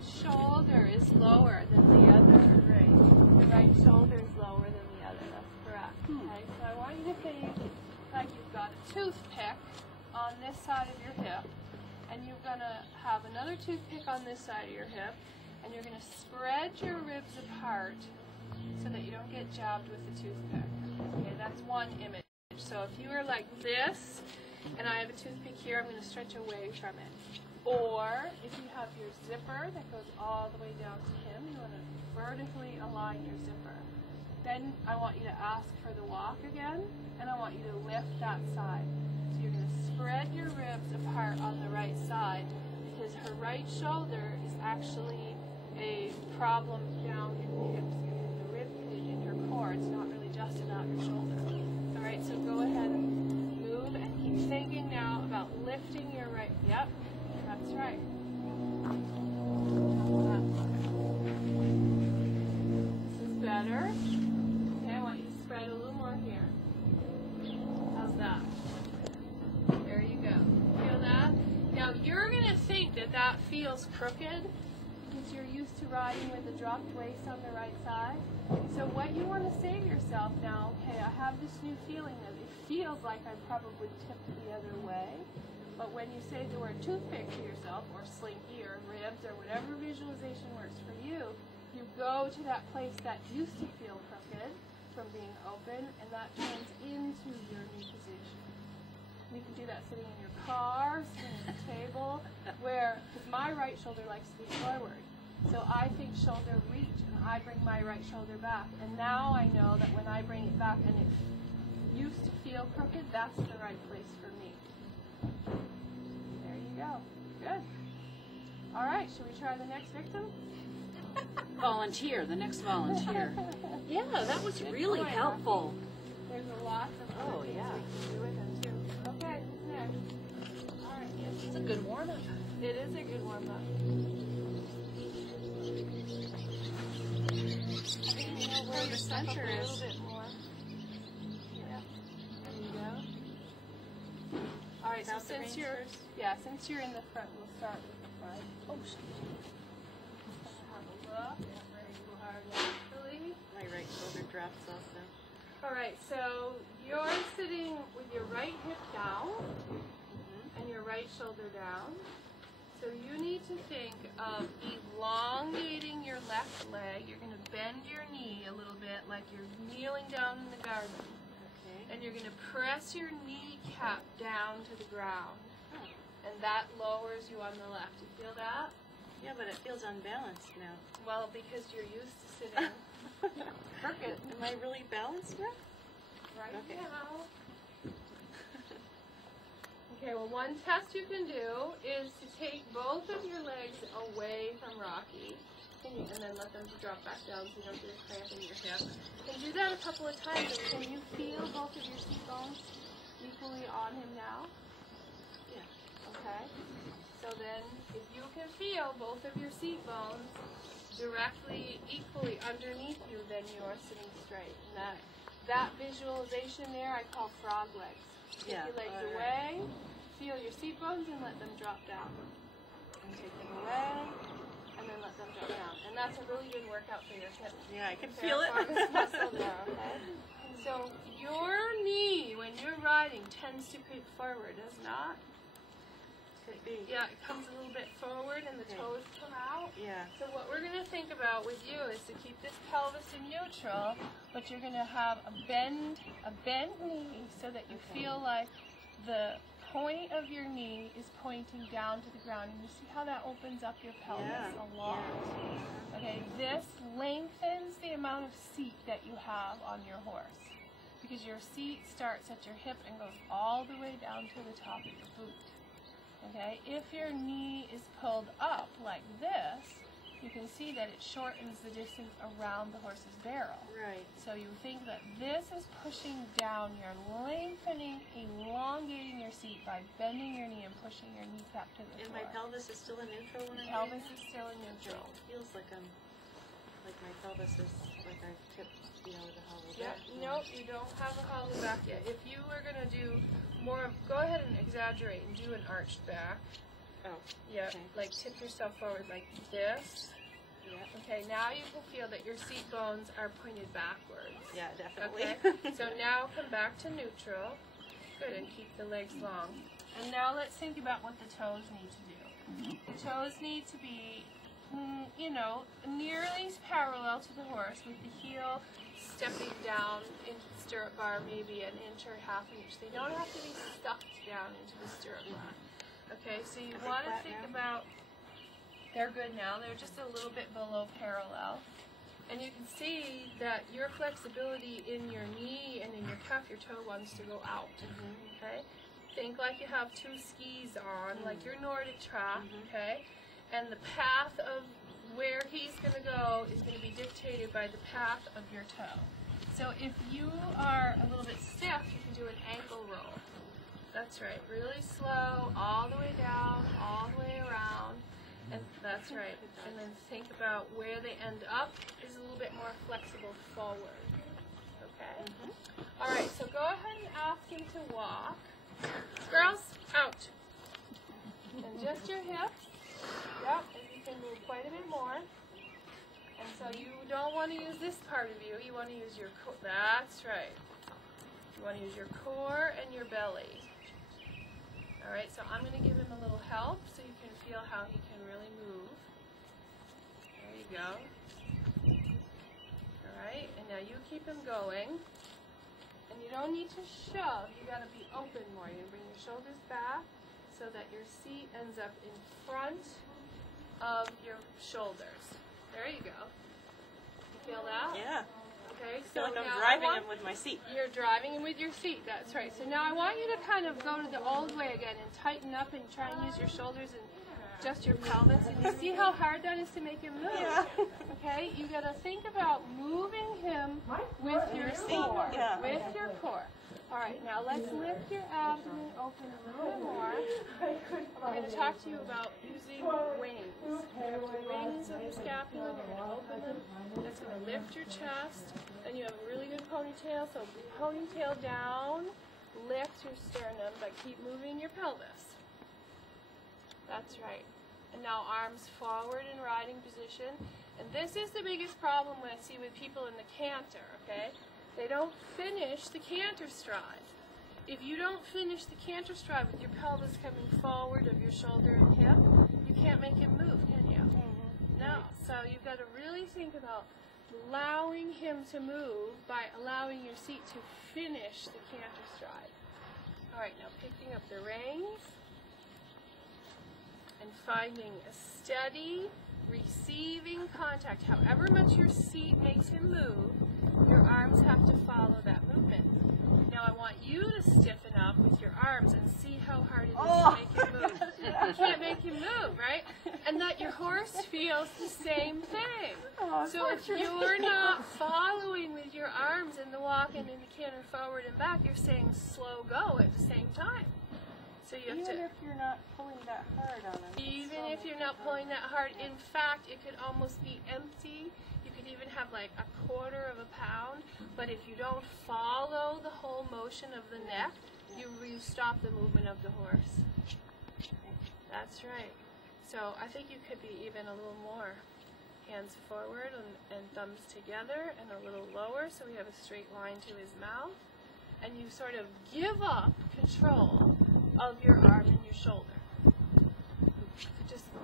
right shoulder is lower than the other. Right. The right shoulder is lower than the other. That's correct. Okay. So I want you to think like you've got a toothpick on this side of your hip, and you're going to have another toothpick on this side of your hip, and you're going to spread your ribs apart so that you don't get jabbed with the toothpick. Okay, that's one image. So if you were like this, and I have a toothpick here, I'm going to stretch away from it. Or if you have your zipper that goes all the way down to him, you want to vertically align your zipper. Then I want you to ask for the walk again, and I want you to lift that side. So you're going to spread your ribs apart on the right side, because her right shoulder is actually a problem down in the hips. The rib cage in her core, it's not really just about your shoulder. All right, so go ahead and move and keep thinking now about lifting your right. Yep, that's right. This is better. Okay, I want you to spread a little more here. How's that? There you go. Feel that? Now you're going to think that that feels crooked because you're used to riding with a dropped waist on the right side. So what you want to say to yourself now, okay, I have this new feeling that it feels like I'm probably tipped the other way. But when you say the word toothpick to yourself, or slinky, or ribs, or whatever visualization works for you, you go to that place that used to feel crooked from being open, and that turns into your new position. You can do that sitting in your car, sitting at the table, where, because my right shoulder likes to be forward. So I think shoulder reach, and I bring my right shoulder back. And now I know that when I bring it back and it used to feel crooked, that's the right place for me. There you go. Good. All right, should we try the next victim? Volunteer, the next volunteer. Yeah, that was really helpful. There's a lot of other things we can do with him too. Okay, who's next? All right, yes. It's a good warm-up. It is a good warm-up. Where your center is. A little bit more. Yeah. There you go. All right. So since you're in the front, we'll start with the front. Oh, have a look. Very hard naturally. My right shoulder drops also. All right. So you're sitting with your right hip down and your right shoulder down. So you need to think of elongating your left leg. You're going to bend your knee a little bit like you're kneeling down in the garden. Okay. And you're going to press your kneecap down to the ground. Oh. And that lowers you on the left. You feel that? Yeah, but it feels unbalanced now. Well, because you're used to sitting crooked. Am I really balanced now? Right now. Okay, well, one test you can do is to take both of your legs away from Rocky, and then let them drop back down so you don't get a cramp in your hip. And do that a couple of times. And can you feel both of your seat bones equally on him now? Yeah. Okay. So then, if you can feel both of your seat bones directly, equally underneath you, then you are sitting straight. And that visualization there I call frog legs. Take your legs away, feel your seat bones, and let them drop down. And take them away, and then let them drop down. And that's a really good workout for your hips. Yeah, I can feel it. Muscle there, okay? So your knee, when you're riding, tends to creep forward, does not? Could be. Yeah, it comes a little bit forward, and the toes come out. Yeah. So what we're going to think about with you is to keep this pelvis in neutral, but you're going to have a bent knee so that you feel like the point of your knee is pointing down to the ground. And you see how that opens up your pelvis a lot. Yeah. Okay, this lengthens the amount of seat that you have on your horse, because your seat starts at your hip and goes all the way down to the top of your boot. Okay, if your knee is pulled up like this, you can see that it shortens the distance around the horse's barrel. Right. So you think that this is pushing down, you're lengthening, elongating your seat by bending your knee and pushing your kneecap to the floor. And my pelvis is still in neutral when I'm pelvis is still in neutral. It feels like my pelvis is like I tipped, with a hollow back. Nope, you don't have a hollow back yet. If you were going to do more, go ahead and exaggerate and do an arched back. Oh. Yeah, Okay. like tip yourself forward like this. Yeah. Okay, now you can feel that your seat bones are pointed backwards. Yeah, definitely. Okay, so now come back to neutral. Good, and keep the legs long. And now let's think about what the toes need to do. The toes need to be, you know, nearly parallel to the horse with the heel stepping down into the stirrup bar maybe an inch or half an inch. They don't have to be stuck down into the stirrup bar. Okay, so you want to think about, they're good now, they're just a little bit below parallel. And you can see that your flexibility in your knee and in your calf, your toe wants to go out. Okay? Think like you have two skis on, like your Nordic track, okay? And the path of where he's going to go is going to be dictated by the path of your toe. So if you are a little bit stiff, you can do an ankle roll. That's right. Really slow, all the way down, all the way around. And that's right. And then think about where they end up is a little bit more flexible forward. Okay? All right, so go ahead and ask him to walk. Girls, out. And just your hips. Yep, and you can move quite a bit more. And so you don't want to use this part of you. You want to use your core. That's right. You want to use your core and your belly. All right, so I'm going to give him a little help so you can feel how he can really move. There you go. All right, and now you keep him going. And you don't need to shove. You got to be open more. You bring your shoulders back so that your seat ends up in front of your shoulders. There you go. You feel that? Yeah. Okay. I feel like I'm now driving him with my seat. You're driving him with your seat. That's right. So now I want you to kind of go to the old way again and tighten up and try and use your shoulders and just your pelvis. And you see how hard that is to make him move? Yeah. Okay. You got to think about moving him with your core. Yeah. With your core. All right. Now let's lift your abdomen open a little bit more. We're going to talk to you about using wings. You have the wings of the scapula. You're going to open them. That's going to lift your chest. And you have a really good ponytail. So ponytail down. Lift your sternum, but keep moving your pelvis. That's right. And now arms forward in riding position. And this is the biggest problem I see with people in the canter, okay? They don't finish the canter stride. If you don't finish the canter stride with your pelvis coming forward of your shoulder and hip, you can't make him move, can you? No. So you've got to really think about allowing him to move by allowing your seat to finish the canter stride. All right, now picking up the reins and finding a steady, receiving contact. However much your seat makes him move, your arms have to follow that movement. Now I want you to stiffen up with your arms and see how hard it is to make him move. You can't make him move, right? And that your horse feels the same thing. So if you're not following with your arms in the walk and in the canter forward and back, you're saying slow go at the same time. So you have Even if you're not pulling that hard on him. even if you're not pulling that hard, in fact, it could almost be empty. You could even have like a quarter of a pound. But if you don't follow the whole motion of the neck, you stop the movement of the horse. That's right. So I think you could be even a little more. Hands forward and thumbs together and a little lower so we have a straight line to his mouth. And you sort of give up control of your arm and your shoulder.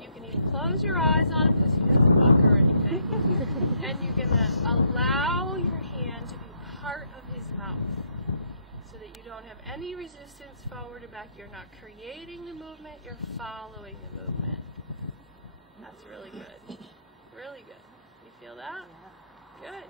You can even close your eyes on him because he doesn't buck or anything. And you're going to allow your hand to be part of his mouth so that you don't have any resistance forward or back. You're not creating the movement, you're following the movement. That's really good. Really good. You feel that? Yeah. Good.